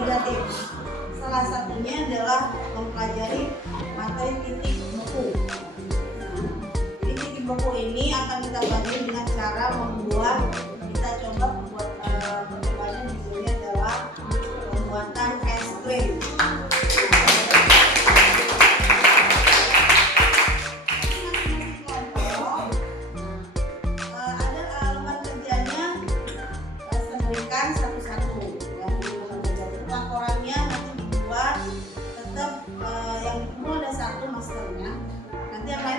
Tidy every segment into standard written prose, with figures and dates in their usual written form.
negatif. Salah satunya adalah mempelajari materi titik beku. Jadi titik beku ini akan kita bagi dengan cara membuat, kita coba membuat percobaan judulnya adalah pembuatan es krim.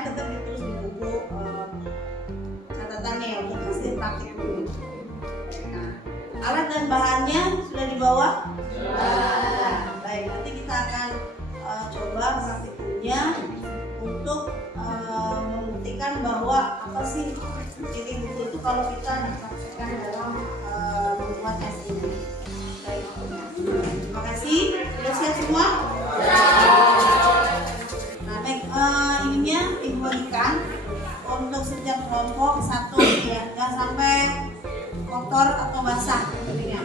Tetap ditulis di buku catatannya ya, untuk hasil praktik dulu. Nah, alat dan bahannya sudah dibawa? Baik, nanti kita akan coba praktikumnya untuk membuktikan bahwa apa sih titik buku itu kalau kita dipraktikkan dalam membuat es ini. Baik, terima kasih. Sudah siap semua? Ininya ibu bagikan untuk setiap kelompok satu ya, jangan sampai kotor atau basah ininya.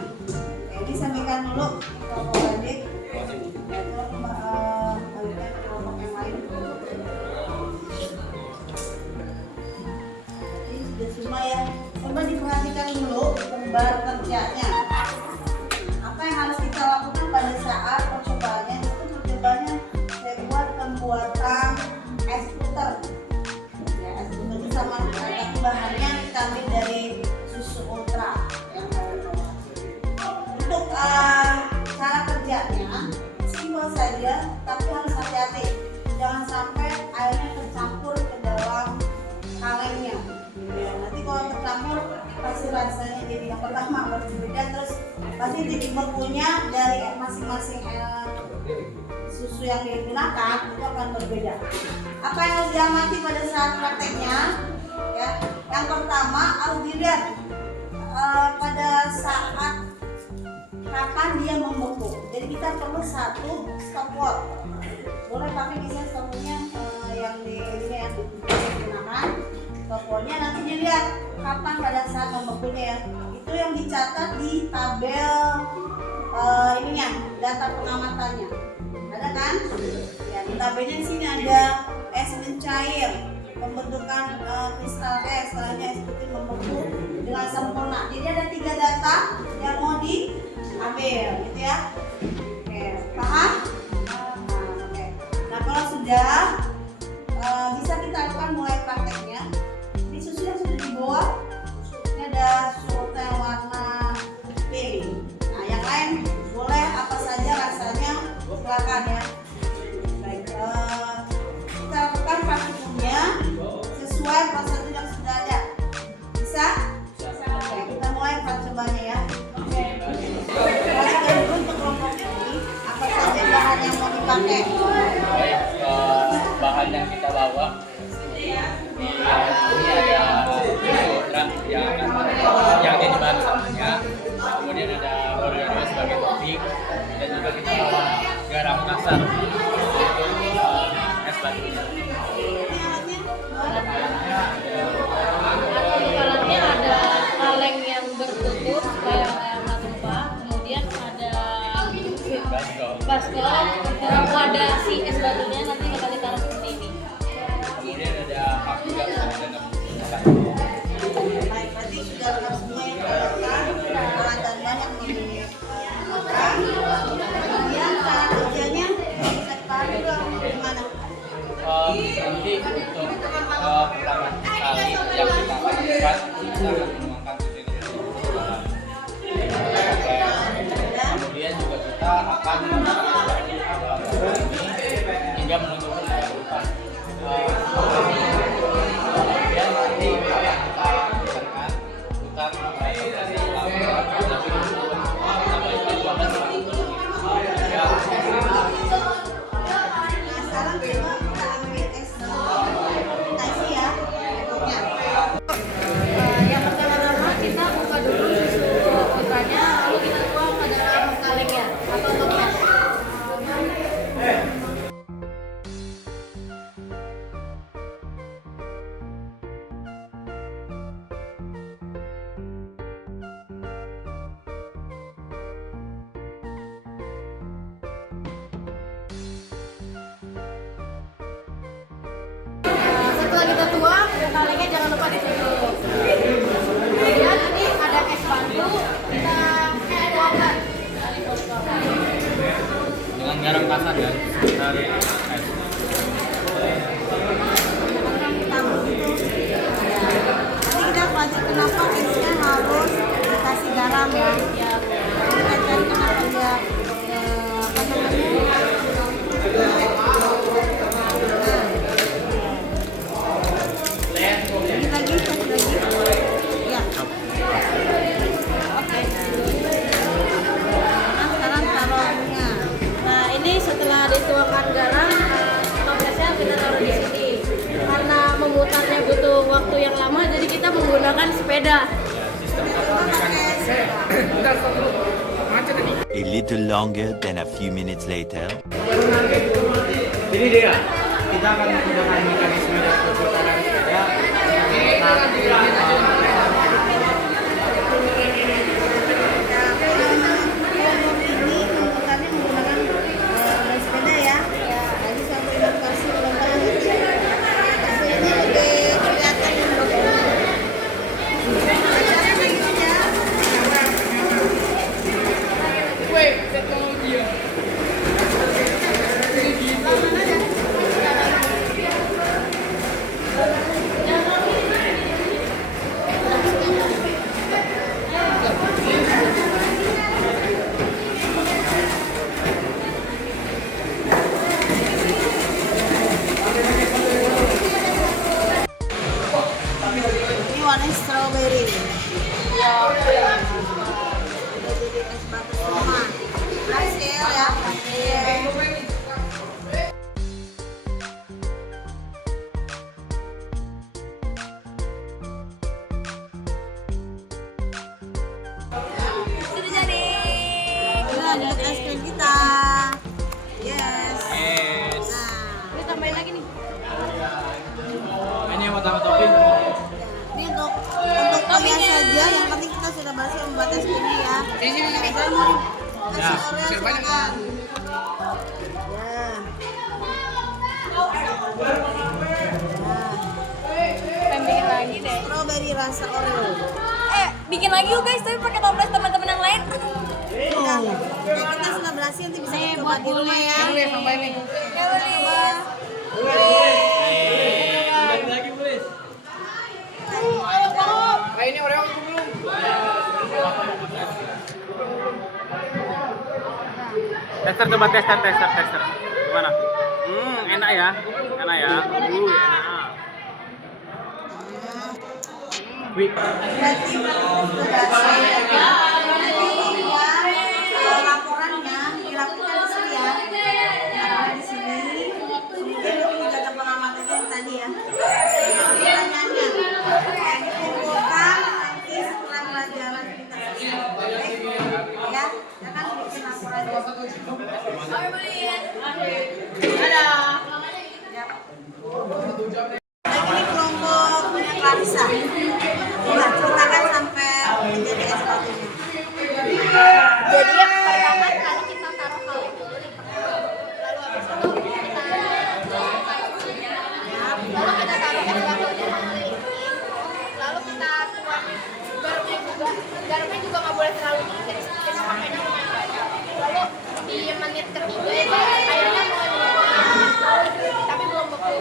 Ini sampaikan dulu kelompok adik, bagikan kelompok yang lain. Ini sudah semua ya. Coba diperhatikan dulu gambar kerjanya. Apa yang harus kita lakukan pada saat percobaannya? Itu percobaannya saya buat pembuatan es puter. Ya, es puter itu sama bahannya kita ambil dari susu ultra yang dari bawah. Untuk cara kerjanya simpel saja, tapi harus hati-hati. Jangan sampai airnya tercampur ke dalam kalengnya. Ya, nanti kalau tercampur pasti rasanya jadi yang pertama berbeda, terus pasti titik bekunya dari masing-masing susu yang digunakan itu akan berbeda. Apa yang harus diamati pada saat prakteknya? Ya, yang pertama harus dilihat pada saat kapan dia membeku. Jadi kita perlu satu stopwatch. Boleh pakai misalnya stopwatchnya yang di ini yang digunakan. Stopwatchnya nanti dilihat kapan pada saat membekunya ya. Itu yang dicatat di tabel ininya, data pengamatannya. Ada kan? Ya, di tabelnya di sini ada es mencair, pembentukan kristal es, setelahnya es putih membeku dengan sempurna. Jadi ada 3 data yang mau diambil, gitu ya. Oke, paham? Oke. Nah, kalau sudah bisa kita lakukan mulai prakteknya. Ini susu yang sudah dibawa, ini ada susu yang warna pink. Nah, yang lain boleh apa saja rasanya, silakan ya. Baik, kita lakukan praktikumnya sesuai prosedur yang sudah ada. Bisa? Oke, kita mulai percobaannya ya. Oke. Kita dulu untuk kelompok ini apa saja bahan yang mau dipakai. Baik, bahan yang kita bawa ini ada ultra yang jadi bahan utamanya. Kemudian ada oregano sebagai topping, dan juga kita bawa garam kasar untuk es batunya. Alatnya ada kaleng yang bertutup supaya air nggak tumpah, kemudian ada baskom, wadah si es batunya nanti bakal ditaruh seperti ini. Kemudian ada hak juga dan Baik, berarti sudah lengkap semua yang dilakukan, alat dan bahan yang digunakan. Kemudian cara kerjanya bisa dipahami dulu gimana? Nanti untuk pertama kali yang kita lakukan, kita akan menuangkan susu ini. Kemudian juga kita akan memasukkan ini hingga menunggu air lupa. Kemudian nanti akan kita putar sampai Sekarang coba kita ambil es batu, kita isi ya bentuknya. Yang pertama-tama kita buka dulu susu putranya, lalu kita tuang ke dalam kalengnya atau toples. setelah kita tuang, kalengnya jangan lupa ditutup. Kemudian ini ada es batu, kita tuangkan. Dengan garam kasar ya. Dari es. Nanti kita pelajari kenapa esnya harus dikasih garam ya. Kita cari kenapa dia apa namanya? Ini lagi, satu lagi. Ya. Oke. Nah, sekarang taruhnya. Nah ini setelah dituangkan garam, toppingnya kita taruh di sini. Karena memutarnya butuh waktu yang lama, jadi kita menggunakan sepeda. A little longer than a few minutes later. Jadi dia, kita akan menggunakan mekanisme dari perputaran sepeda. Ini pembukaannya menggunakan sepeda ya. Jadi sampai edukasi ulang-ulang itu. Hasilnya lebih kelihatan dan bagus. Caranya kayak gitu ya. Ini warnanya strawberry. Ya, udah jadi es batu semua. Berhasil ya. Sudah jadi. Nah, bentuk es krim kita. Yes. Yes. Nah, Ini tambahin lagi nih. Ini yang mau tambah topping. ini untuk kalian saja. Yang penting kita sudah berhasil membuat es krimnya ya. Saya mau kasih Oreo silakan. Ya. Pengen bikin lagi deh. Strawberry rasa Oreo. Bikin lagi yuk guys, tapi pakai toples teman-teman yang lain. Udah. Oke, kita sudah berhasil nanti bisa coba di rumah ya. Ya boleh. Lagi boleh. Ini Oreo belum. Tester coba tester. Gimana? Enak ya. Enak. Wih. Berarti sudah berhasil. Nanti ya laporannya dilakukan di sini ya. Laporan di sini. Kemudian kita ke pengamatan yang tadi ya. Pertanyaannya, yang dikumpulkan nanti setelah pelajaran kita selesai. Ya, jangan bikin laporannya. Nah, ini kelompok punya Clarissa. Nah, ceritakan sampai menjadi es batunya. Jadi yang pertama kali kita taruh kaleng dulu nih. Lalu habis itu kita lalu kita taruh es batunya mengelilingi. Lalu kita tuang garamnya juga. Garamnya juga nggak boleh terlalu dikit. Kita pakainya lumayan banyak. Lalu di menit ketiga itu airnya mulai menguap, tapi belum beku.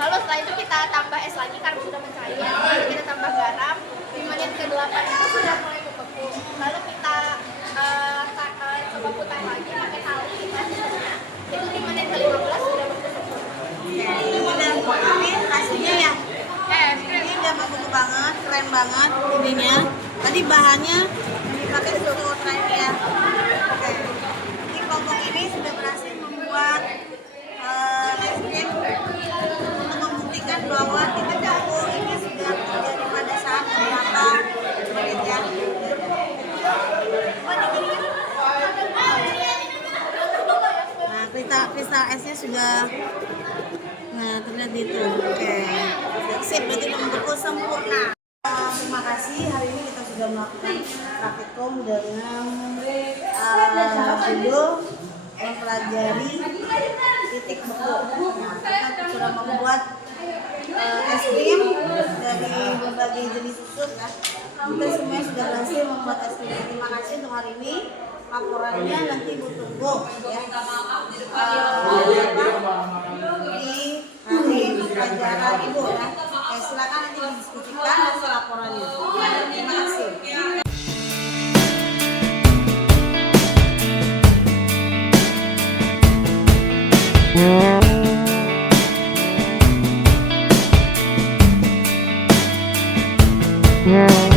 Lalu setelah itu kita tambah es lagi karena sudah mencair. Lalu kita tambah garam. Di menit ke-8 itu sudah mulai membeku. Lalu kita coba putar lagi pakai tali pastinya. Itu di menit ke-15 sudah beku semua. Ini hasilnya ya. Ini udah bagus banget, keren banget ininya. Tadi bahannya dipakai susu ultra ini ya. Oke. Ini kelompok ini sudah berhasil membuat es krim untuk membuktikan bahwa titik beku ini sudah terjadi pada saat beberapa menit ya. Nah, kristal esnya sudah terlihat itu. Oke. Sip, berarti membeku sempurna. Terima kasih. Hari ini kita sudah melakukan praktikum dengan judul mempelajari titik beku. Nah, kita sudah membuat es krim dari berbagai jenis susu ya. Kita semuanya sudah berhasil membuat es krim. Terima kasih untuk hari ini. Laporannya nanti Ibu tunggu ya. Di hari pelajaran Ibu ya. Silakan nanti didiskusikan hasil laporannya. Terima kasih. Yeah.